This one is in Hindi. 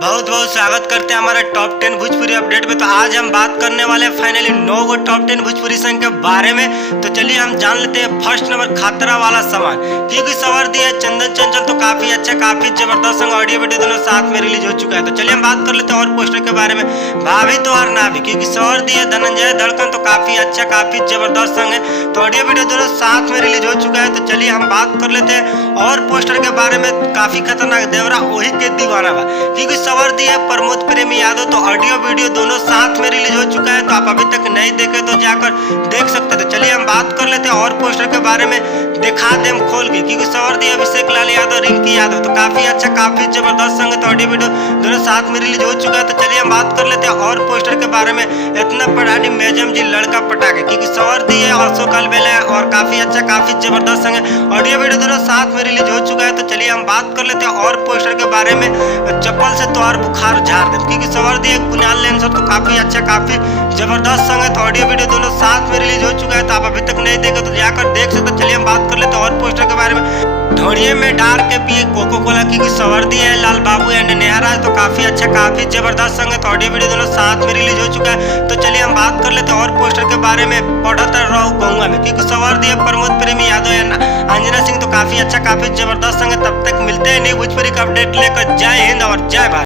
बहुत बहुत स्वागत करते हैं हमारे टॉप 10 भोजपुरी अपडेट में। तो आज हम बात करने वाले हैं फाइनली 9 गो टॉप 10 भोजपुरी सॉन्ग के बारे में। तो चलिए हम जान लेते हैं फर्स्ट नंबर खतरा वाला सामान, क्योंकि सवर दिया चंदन चंचल तो काफी अच्छा काफी जबरदस्त सॉन्ग ऑडियो वीडियो दोनों साथ में रिलीज हो चुका है। तो चलिए हम बात कर लेते हैं और पोस्टर के बारे में, भाभी तो और ना भी, क्योंकि सवर दिया धनंजय धड़कन तो काफी अच्छा काफी जबरदस्त सॉन्ग है। तो ऑडियो वीडियो दोनों साथ में रिलीज हो चुका है। तो चलिए हम बात कर लेते हैं और पोस्टर के बारे में। काफी खतरनाक देवरा वही के दीवाना बा, क्योंकि सवर दिया प्रमोद प्रेमी यादव तो ऑडियो वीडियो दोनों साथ में रिलीज हो चुका है। तो आप अभी तक नहीं देखे तो जाकर देख सकते थे। चलिए हम बात कर लेते हैं और पोस्टर के बारे में, दिखा देम खोल के, क्योंकि सवर दिया अभिषेक लाल यादव रिंकी यादव तो काफी अच्छा काफी जबरदस्त संग तो ऑडियो वीडियो दोनों साथ में रिलीज हो चुका है। तो चलिए हम बात कर लेते हैं और पोस्टर के बारे में, इतना पढ़ानी मेजम जी लड़का पटाखे, क्योंकि सवर दिया अशोक अलबेला और काफी अच्छा काफी जबरदस्त संग ऑडियो वीडियो दोनों साथ में रिलीज हो चुका है। तो चलिए हम बात कर लेते हैं और पोस्टर के बारे में, चप्पल से तोहार बुखार झाड़ दे, क्योंकि सवर दिया कुणाल लेंसर तो काफी अच्छा काफी जबरदस्त संग है। तो ऑडियो वीडियो दोनों साथ में रिलीज हो चुका है। तो आप अभी तक नहीं देखे तो जाकर देख सकते। चलिए हम बात कर लेते हैं और पोस्टर के बारे में, ढोड़िए में डाल के पिए कोको कोला, क्योंकि सवर दिया है लाल बाबू एंड नेहा राज तो काफी अच्छा काफी जबरदस्त संग है। तो ऑडियो वीडियो दोनों साथ में रिलीज हो चुका है। तो चलिए हम बात कर लेते हैं और पोस्टर के बारे में, पढ़त रहो गौवा में, क्योंकि सवर दिया प्रमोद प्रेमी यादव एंड अंजना सिंह तो काफी अच्छा काफी जबरदस्त संग है। तब तक मिलते हैं नई भोजपुरी का अपडेट लेकर। जय हिंद और जय भारत।